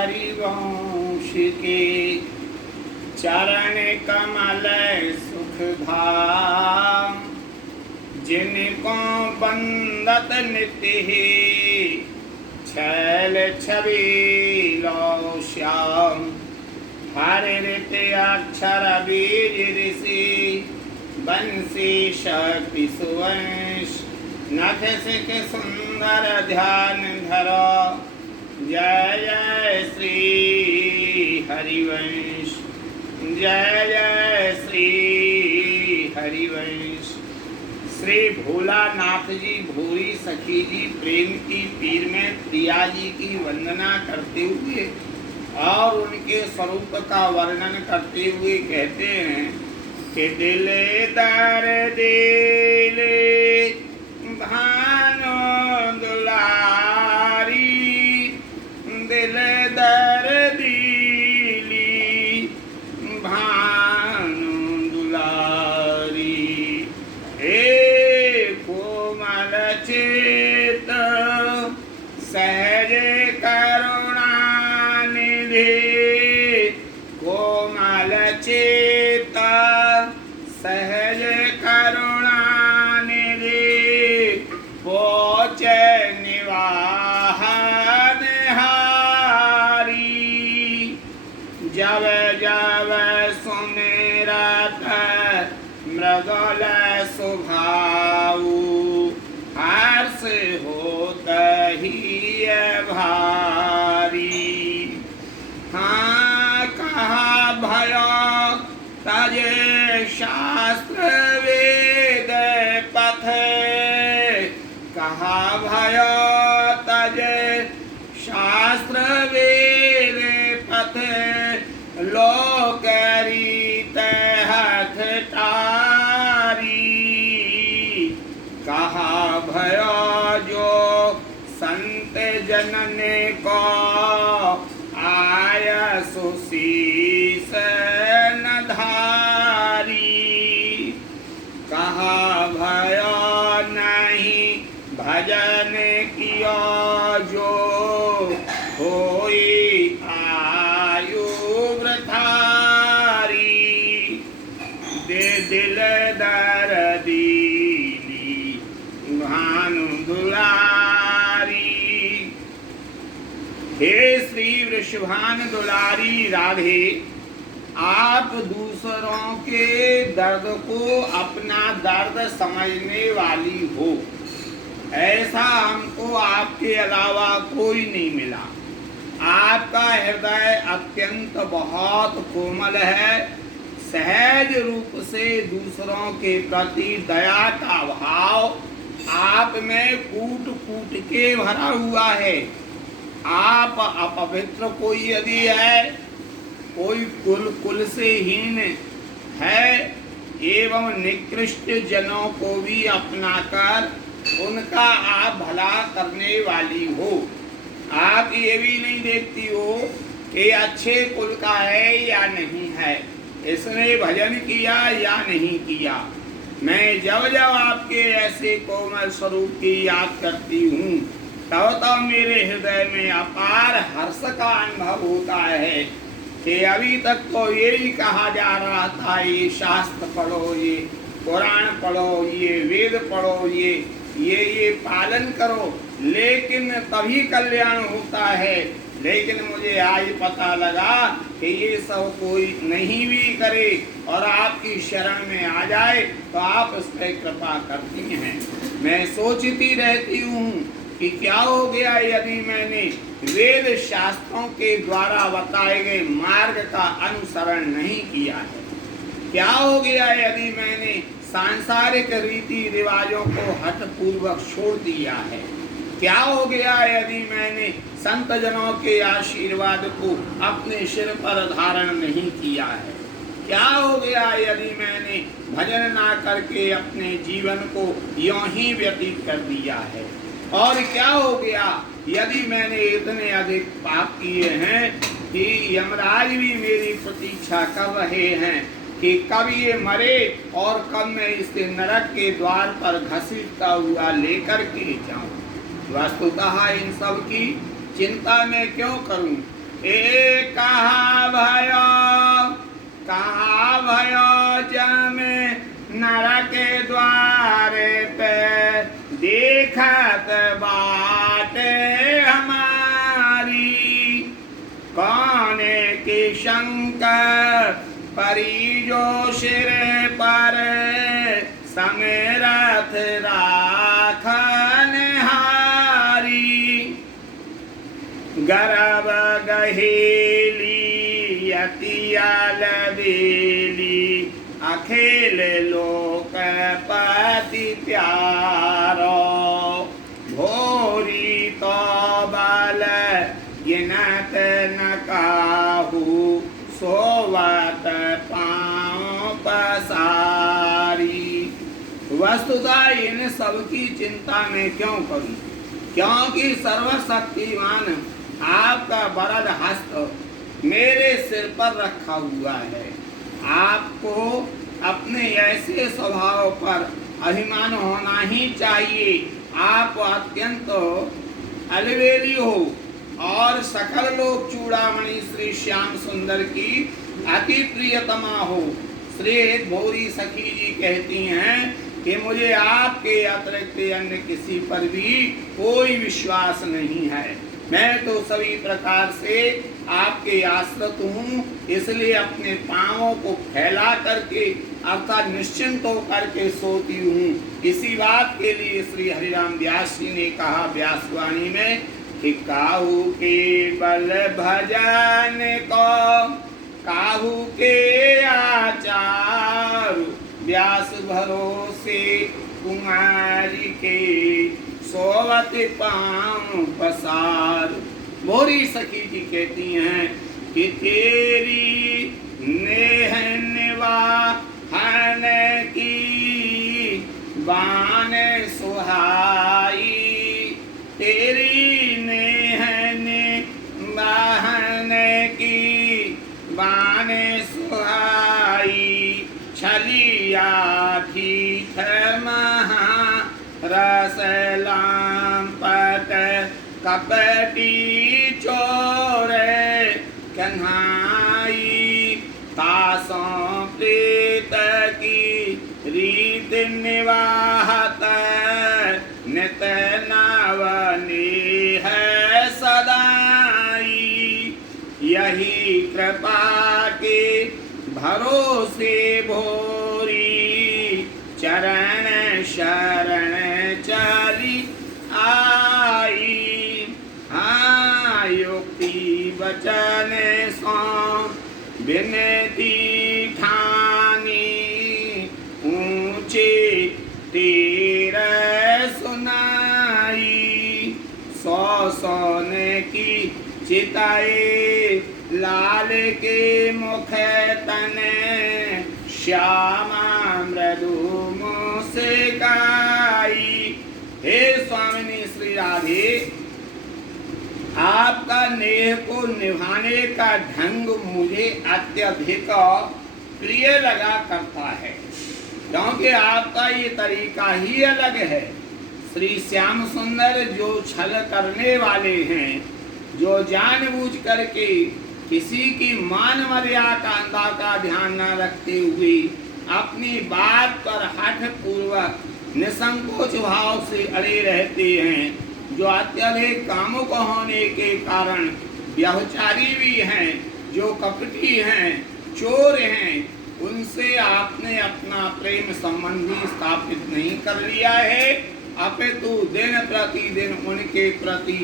हरिवंश के चरण कमल सुख धाम, जिनको बंदत नित्य ही छैल छबीलो श्याम। हरे ऋत अक्षर बीज ऋषि बंसी शक्ति सुवंश, नख सिख सुंदर ध्यान धरो, जय जय श्री हरिवंश, जय जय श्री हरिवंश। श्री भोलानाथ जी, भूरी सखी जी, प्रेम की पीर में प्रिया जी की वंदना करते हुए और उनके स्वरूप का वर्णन करते हुए कहते हैं कि दिल दर दिले भानु दुलारी, दिल दर दिली भानु दुलारी। हे कोमल चित सहज करुणा निधि, कोमल चित सहज करुणा निधि, पोच निवाहन हारी। जब जब सुमिरत मृदुल सुभाऊ, हर्ष होत ही भारी। हाँ कहा भयो तजे शास्त्र वेद पथ, कहा भयो तजे शास्त्र वेद पथ, लोक रीत हथ तारी। कहा भयो जो संत जनने को आय सुशीस न धारी। कहा भयो नहीं भजन किया जो होई आयु वृथारी। दे दिल दर दीनी भानु दुलारी। हे श्री वृषभान दुलारी राधे, आप दूसरों के दर्द को अपना दर्द समझने वाली हो, ऐसा हमको आपके अलावा कोई नहीं मिला। आपका हृदय अत्यंत बहुत कोमल है, सहज रूप से दूसरों के प्रति दया का भाव आप में कूट कूट के भरा हुआ है। आप अपवित्र कोई यदि है, कोई कुल से हीन है एवं निकृष्ट जनों को भी अपनाकर उनका आप भला करने वाली हो। आप ये भी नहीं देखती हो कि अच्छे कुल का है या नहीं है, इसने भजन किया या नहीं किया। मैं जब जब आपके ऐसे कोमल स्वरूप की याद करती हूँ, तब तब मेरे हृदय में अपार हर्ष का अनुभव होता है कि अभी तक तो यही कहा जा रहा था, ये शास्त्र पढ़ो, ये पुराण पढ़ो, ये वेद पढ़ो, ये पालन करो, लेकिन तभी कल्याण होता है। लेकिन मुझे आज पता लगा कि ये सब कोई नहीं भी करे और आपकी शरण में आ जाए तो आप उस पर कृपा करती हैं। मैं सोचती रहती हूँ कि क्या हो गया यदि मैंने वेद शास्त्रों के द्वारा बताए गए मार्ग का अनुसरण नहीं किया है। क्या हो गया यदि मैंने सांसारिक रीति रिवाजों को हठपूर्वक छोड़ दिया है। क्या हो गया यदि मैंने संत जनों के आशीर्वाद को अपने सिर पर धारण नहीं किया है। क्या हो गया यदि मैंने भजन ना करके अपने जीवन को यूं ही व्यतीत कर दिया है। और क्या हो गया यदि मैंने इतने अधिक पाप किए हैं कि यमराज भी मेरी प्रतीक्षा कर रहे हैं कि कब ये मरे और कब मैं इसे नरक के द्वार पर घसीटता हुआ लेकर के जाऊं। वस्तुतः इन सब की चिंता मैं क्यों करूं। ए कहा भयो जम नरक द्वारे पे देखत बाटे हमारी, कौन की शंकर परी जो सिर पर समेरथ राखन हारी, गर्भ गहेली अतियाल बेली अखिल लोक पति प्यारो, भोरी तो बल गिनत न काहू सोवत पाँव पसारी। वस्तुतः इन सब की चिंता में क्यों करूं, क्योंकि सर्वशक्तिमान आपका वरद हस्त मेरे सिर पर रखा हुआ है। आपको अपने ऐसे स्वभाव पर अभिमान होना ही चाहिए। आप अत्यंत अलवेली हो और सकल लोक चूड़ामणि श्री श्याम सुंदर की अति प्रियतमा हो। श्री भौरी सखी जी कहती हैं कि मुझे आपके अतिरिक्त अन्य किसी पर भी कोई विश्वास नहीं है। मैं तो सभी प्रकार से आपके आश्रित हूँ, इसलिए अपने पांवों को फैला करके अर्थात निश्चिंत होकर के सोती हूँ। इसी बात के लिए श्री हरिराम व्यास जी ने कहा व्यासवाणी में कि काहू के बल भजन को काहू के आचार, व्यास भरोसे कुमारी के सोवत पाँव पसार। भौरी सखी जी कहती हैं कि तेरी नेह निवाहन की बान सुहाई, तेरी नेह निवाहन की बान सुहाई, छलिया ठीक महा रसलाम पत कपटी चोरे कन्हाई, तासों प्रीत की रीत निवाहत नित नवनी है सदाई, यही कृपा के भरोसे भोरी चरण शरण चली आई। हाँ युक्ति वचन सो विनती ठानी, ऊंचे तीर सुनाई, सौ सोने की चिताए लाल के मुख तने, श्यामा मृदु मुस्काई। हे स्वामिनी श्री राधे, आपका नेह को निभाने का ढंग मुझे अत्यधिक प्रिय लगा करता है, क्योंकि आपका ये तरीका ही अलग है। श्री श्याम सुंदर जो छल करने वाले हैं, जो जानबूझ करके किसी की मान मर्यादा का ध्यान न रखते हुए अपनी बात पर हठ पूर्वक निसंकोच भाव से अड़े रहते हैं, जो अत्यधिक कामुक होने के कारण व्यभिचारी भी हैं, जो कपटी हैं, चोर हैं, उनसे आपने अपना प्रेम संबंधी स्थापित नहीं कर लिया है, अपितु दिन प्रतिदिन उनके प्रति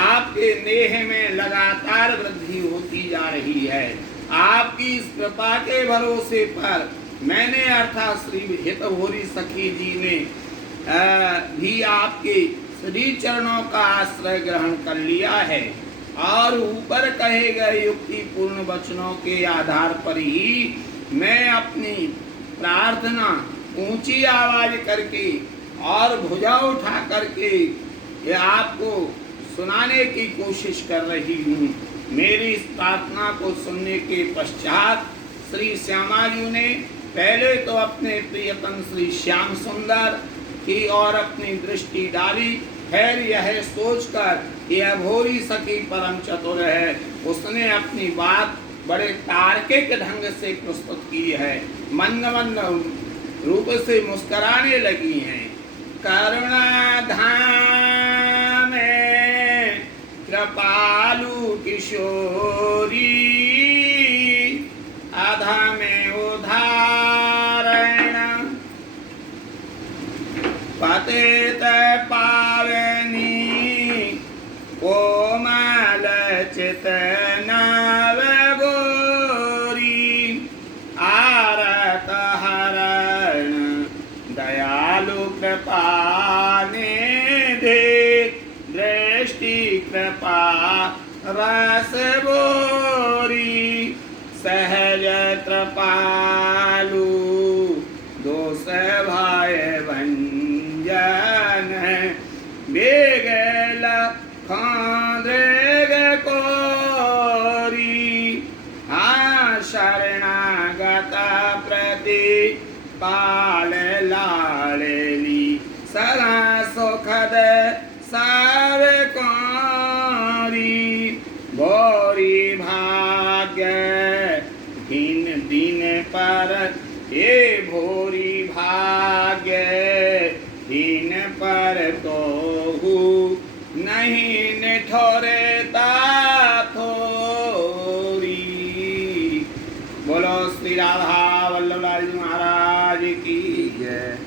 आपके नेह में लगातार वृद्धि होती जा रही है। आपकी इस कृपा के भरोसे पर मैंने अर्थात श्री हितभोरी सखी जी ने भी आपके श्री चरणों का आश्रय ग्रहण कर लिया है, और ऊपर कहे गए युक्ति पूर्ण वचनों के आधार पर ही मैं अपनी प्रार्थना ऊंची आवाज करके और भुजा उठा करके ये आपको सुनाने की कोशिश कर रही हूँ। मेरी इस प्रार्थना को सुनने के पश्चात श्री श्यामा जी ने पहले तो अपने प्रियतम श्री श्याम सुंदर की ओर अपनी दृष्टि डाली, फिर यह सोचकर कि अघोरी सखी परम चतुर है, उसने उसने अपनी बात बड़े तार्किक ढंग से प्रस्तुत की है, मंद मंद रूप से मुस्कुराने लगी हैं। करुणाधाम कृपालु किशोरी आधा में उदाहरण पतित पावनी कोमल चित नव गोरी आरत हरण दयालु कृपा निधि दृष्टि कृपा रस बोरी सहज कृपालु दोष भय भंजन बेगल खांद्रेग कोरी शरणागत प्रति पाल लाड़ली सदा सुखद साव कौरी बोरी भाग्य दिन दिन पर ये भोरी भाग्य दिन पर तो नहीं निठोरता थोरी। बोलो श्री राधा वल्लभ लाल जी महाराज की जय।